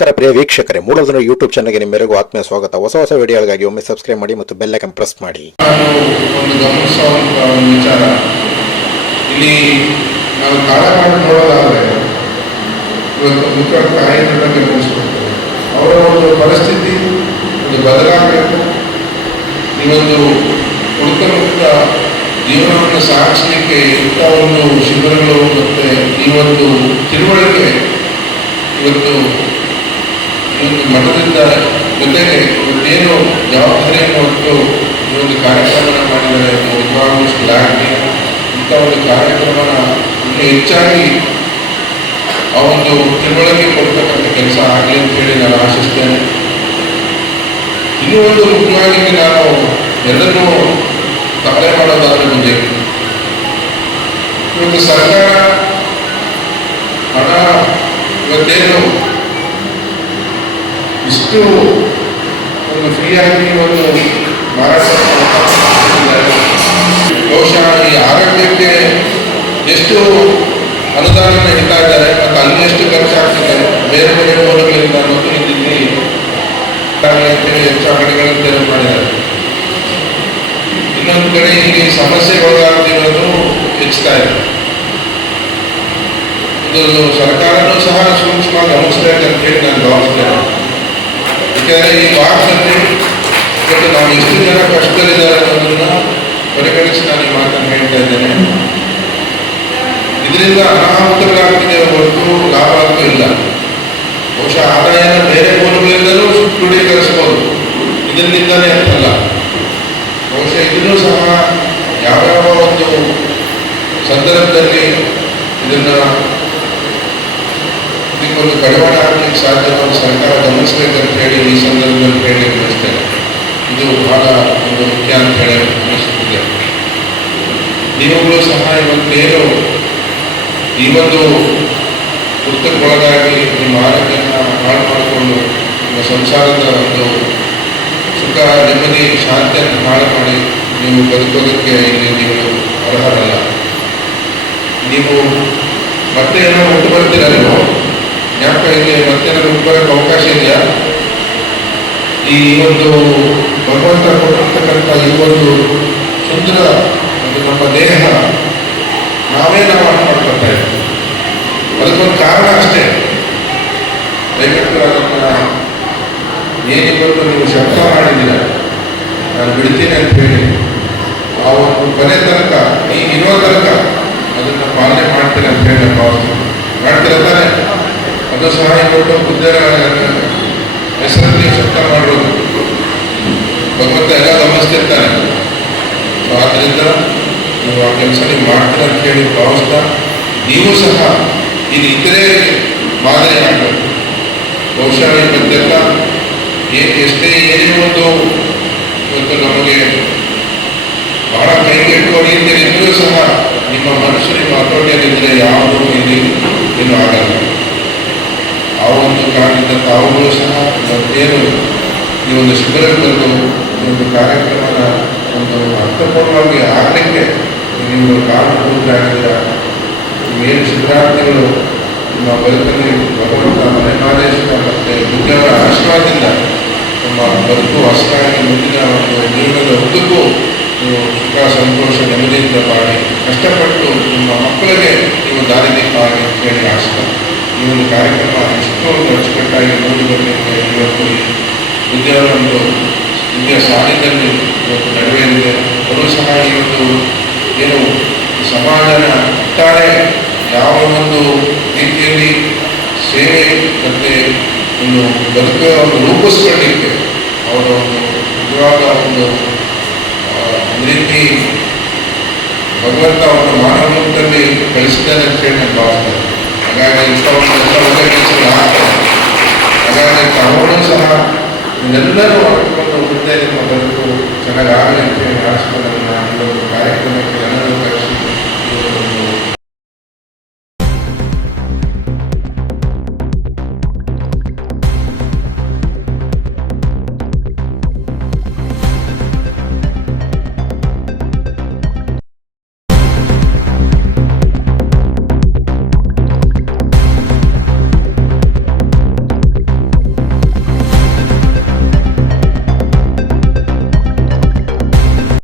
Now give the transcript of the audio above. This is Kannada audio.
ನಮಸ್ಕಾರ ಪ್ರಿಯ ವೀಕ್ಷಕರೇ ಮೂಡೋದನ್ನು ಯೂಟ್ಯೂಬ್ ಚಾನಲ್ಗೆ ನಿಮ್ಮೆಲ್ಲರಿಗೂ ಆತ್ಮೀಯ ಸ್ವಾಗತ. ಹೊಸ ಹೊಸ ವಿಡಿಯೋಗಳಿಗಾಗಿ ಒಮ್ಮೆ ಸಬ್ಸ್ಕ್ರೈಬ್ ಮಾಡಿ ಮತ್ತು ಬೆಲ್ ಐಕನ್ ಪ್ರೆಸ್ ಮಾಡಿ. ಇಲ್ಲಿ ನಾವು ಅವರ ಒಂದು ಪರಿಸ್ಥಿತಿ, ಒಂದು ಬದಲಾಗಬೇಕು. ಜೀವನವನ್ನು ಸಾಗಿಸಲಿಕ್ಕೆ ಇಂಥ ಒಂದು ಶಿಬಿರಗಳು ಮತ್ತು ಈ ಒಂದು ತಿಳುವಳಿಕೆ ಇವತ್ತು ಮಠದಿಂದ ಜೊತೆಗೆ ಇವತ್ತೇನು ಜವಾಬ್ದಾರಿಯನ್ನು ಹೊತ್ತು ಈ ಒಂದು ಕಾರ್ಯಕ್ರಮನ ಮಾಡಿದರೆ ನಿಜವಾಗ್ಲೂ ಶ್ಲಾಘನೆ ಇಂಥ ಒಂದು ಕಾರ್ಯಕ್ರಮನ ಇನ್ನೂ ಹೆಚ್ಚಾಗಿ ಆ ಒಂದು ತಿಳುವಳಿಕೆ ಕೊಡ್ತಕ್ಕಂಥ ಕೆಲಸ ಆಗಲಿ ಅಂತ ಹೇಳಿ ನಾನು ಆಶಿಸ್ತೇನೆ. ಇನ್ನೂ ಒಂದು ಮುಖ್ಯವಾಗಿ ನಾನು ಎರಡನ್ನೂ ತಾಳೆ ಮಾಡೋದಾದ್ರೆ ಮುಂದೆ. ಇವತ್ತು ಸರ್ಕಾರ ಹಣ, ಇವತ್ತೇನು ಇಷ್ಟು, ಒಂದು ಫ್ರೀಯಾಗಿ ಒಂದು. ಬಹುಶಃ ಈ ಆರೋಗ್ಯಕ್ಕೆ ಎಷ್ಟು ಅನುದಾನ ನೀಡ್ತಾ ಇದ್ದಾರೆ ಮತ್ತು ಅಲ್ಲಿ ಎಷ್ಟು ಖರ್ಚಾಗ್ತಿದೆ, ಬೇರೆ ಬೇರೆ ಮೂಲಗಳಿಂದ ಅನ್ನೋದು ಇಲ್ಲಿ ಅಂತೇಳಿ ಹೆಚ್ಚಾವಣೆಗಳನ್ನು ತೆರವು ಮಾಡಿದ್ದಾರೆ ಇನ್ನೊಂದು ಕಡೆ ಇಲ್ಲಿ ಸಮಸ್ಯೆಗೊಳಗಾಗ್ತಿರೋದು ಹೆಚ್ಚುತ್ತಾ ಇದೆ ಇದು ಸರ್ಕಾರನೂ ಸಹ ಸೂಕ್ಷ್ಮ ಗಮನಿಸ್ತಾ ಇದೆ ಅಂತ ಹೇಳಿ ನಾನು ಭಾವಿಸ್ತೇನೆ ಯಾಕೆಂದರೆ ಈ ಇವತ್ತು ನಾವು ಎಷ್ಟು ಜನ ಕಷ್ಟದಲ್ಲಿದ್ದಾರೆ ಅನ್ನೋದನ್ನ ಪರಿಗಣಿಸಿ ನಾನು ಈ ಮಾತನ್ನು ಹೇಳ್ತಾ ಇದ್ದೇನೆ. ಇದರಿಂದ ಅನಾಹುತಗಳಾಗ್ತಿದೆ ಹೊರತು ಲಾಭ ಅಂತೂ ಇಲ್ಲ. ಬಹುಶಃ ಆದಾಯನ ಬೇರೆ ಮೂಲಗಳಿಂದಲೂ ಕ್ರೋಢೀಕರಿಸಬಹುದು ಇದರಿಂದಲೇ ಅಂತಲ್ಲ. ಬಹುಶಃ ಇದನ್ನು ಸಹ ಯಾವ್ಯಾವ ಒಂದು ಸಂದರ್ಭದಲ್ಲಿ ಇದನ್ನು ಇದಕ್ಕೊಂದು ಕಡಿವಾಣ ಸಾಧ್ಯವಾದ ಸರ್ಕಾರ ಗಮನಿಸಬೇಕಂತ ಹೇಳಿ ಈ ಸಂದರ್ಭದಲ್ಲಿ ಹೇಳಿ ಬಯಸ್ತೇನೆ ಇದು ಬಹಳ ಒಂದು ಮುಖ್ಯ ಅಂತ ಹೇಳಿ ಅನಿಸುತ್ತಿದೆ. ನೀವುಗಳು ಸಹ ಇವತ್ತೇನು ಈ ಒಂದು ಒಳಗಾಗಿ ನಿಮ್ಮ ಆರೋಗ್ಯನ ಹಾಳು ಮಾಡಿಕೊಂಡು ನಿಮ್ಮ ಸಂಸಾರದ ಒಂದು ಸುಖ, ನೆಮ್ಮದಿ, ಶಾಂತಿಯನ್ನು ಹಾಳು ಮಾಡಿ ನೀವು ಬದುಕೋದಕ್ಕೆ ಇಲ್ಲಿ ನೀವು ಅರ್ಹರಲ್ಲ. ನೀವು ಮತ್ತೆ ಏನೋ ಹುಟ್ಟು ಬರ್ತೀರ ನೀವು ಮತ್ತೆ ನಮಗೆ ಬರೋಕ್ಕೆ ಅವಕಾಶ ಇದೆಯಾ? ಈ ಒಂದು ಭಗವಂತ ಕೊಟ್ಟಿರ್ತಕ್ಕಂಥ ಈ ಒಂದು ಸುಂದರ ಒಂದು ನಮ್ಮ ದೇಹ ನಾವೇ ನಾವು ಹಾಳು ಮಾಡ್ಕೊಳ್ತಾ ಇದ್ದೀವಿ. ಅದಕ್ಕೊಂದು ಕಾರಣ ಅಷ್ಟೇ. ದಯವಿಟ್ಟು ಅದನ್ನು ಏನಿವತ್ತು ನೀವು ಶಬ್ದ ಮಾಡಿದ್ದೀರ? ನಾನು ಬಿಡ್ತೀನಿ ಅಂತ ಹೇಳಿ ಆ ಒಂದು ಕೊನೆ ತನಕ ಈ ಇರೋ ತನಕ ಅದನ್ನು ಪಾಲನೆ ಮಾಡ್ತೀನಿ ಅಂತ ಹೇಳಿ ಭಾವಿಸ್ತೀನಿ ಮಾಡ್ತೀರ ತಾನೆ? ಅದು ಸಹಾಯ ಕೊಟ್ಟು ಬುದ್ಧರ ಹೆಸರಲ್ಲಿ ಶಬ್ದ ಮಾಡಿರೋದು ಭಗವಂತ ಎಲ್ಲ ಗಮನಿಸ್ತಿರ್ತಾನೆ. ಸೊ ಆದ್ದರಿಂದ ನೀವು ಆ ಕೆಲಸ ನೀವು ಮಾಡ್ತೀರ ಅಂತ ಹೇಳಿ ಭಾವಿಸ್ತಾ, ನೀವು ಸಹ ಇದು ಇತರೆ ಮಾದರಿ ಆಗಬೇಕು. ಬಹುಶಃ ಇವತ್ತೆಲ್ಲ ಏನು ಎಷ್ಟೇ ಏನೇ ಒಂದು ಇವತ್ತು ನಮಗೆ ಬಹಳ ಕೈಗೆಟ್ಟುವ ರೀತಿಯಲ್ಲಿ ಇದ್ದರೂ ಸಹ ನಿಮ್ಮ ಮನಸ್ಸು ನಿಮ್ಮ ಹತೋಟಿಯಲ್ಲಿದ್ದರೆ ಯಾವುದೂ ಇಲ್ಲಿ ಏನು ಆಗಲ್ಲ. ಆ ಒಂದು ಕಾರಣದಿಂದ ತಾವುಗಳು ಸಹ ಏನು ಈ ಒಂದು ಶಿಬಿರಗಳನ್ನು ಈ ಒಂದು ಕಾರ್ಯಕ್ರಮದ ಒಂದು ಅರ್ಥಪೂರ್ಣವಾಗಿ ಆಗಲಿಕ್ಕೆ ನೀವು ಕಾರಣಭೂತರಾಗಿದ್ದೀರ ಏನು ಶಿಬಿರಾರ್ಥಿಗಳು ನಿಮ್ಮ ಬದುಕಲ್ಲಿ ಭಗವಂತ ಮನೆಮಾದೇಶ್ವರ ಮತ್ತು ಬುದ್ಧಿಯವರ ಆಶೀರ್ವಾದದಿಂದ ನಮ್ಮ ಬದುಕು ಹೊಸದಾಗಿ ಮುಂದಿನ ಒಂದು ಜೀವನದ ಉದ್ದಕ್ಕೂ ನೀವು ಸುಖ, ಸಂತೋಷ, ನೆಮ್ಮದಿಯಿಂದ ಮಾಡಿ ಕಷ್ಟಪಟ್ಟು ನಿಮ್ಮ ಮಕ್ಕಳಿಗೆ ನೀವು ದಾರಿದೀಪ ಆಗಿ ಕೇಳಿ ಆಶೀರ್ವಾದ. ಈ ಒಂದು ಕಾರ್ಯಕ್ರಮ ಎಷ್ಟೊಂದು ಅಚ್ಚುಕಟ್ಟಾಗಿ ಮೂಡಿ ಬಂದಿದೆ ಇವತ್ತು ಈ ವಿದ್ಯಾವರ ಒಂದು ವಿದ್ಯಾ ಸಾಲಿನಲ್ಲಿ ಇವತ್ತು ನಡೆಯಲಿದೆ. ಅವರು ಸಹ ಈ ಏನು ಸಮಾಜನ ಒಟ್ಟಾರೆ ಯಾವ ಒಂದು ರೀತಿಯಲ್ಲಿ ಸೇವೆ ಮತ್ತು ಒಂದು ಬದುಕನ್ನು ರೂಪಿಸ್ಕೊಳ್ಳಿಕ್ಕೆ ಅವರ ಒಂದು ನಿಜವಾದ ಒಂದು ರೀತಿ ಭಗವಂತ ಅವರ ಮಾನವ ರೂಪದಲ್ಲಿ ಕಳಿಸಿದ್ದಾನೆ ಅಂತ ಹೇಳಿ ನಾನು ಭಾವಿಸ್ತೇನೆ అలాగే ఇష్టపడిన అలాగే తమను మా బతుకు చాలా ఆనందించే ఆశపడాలి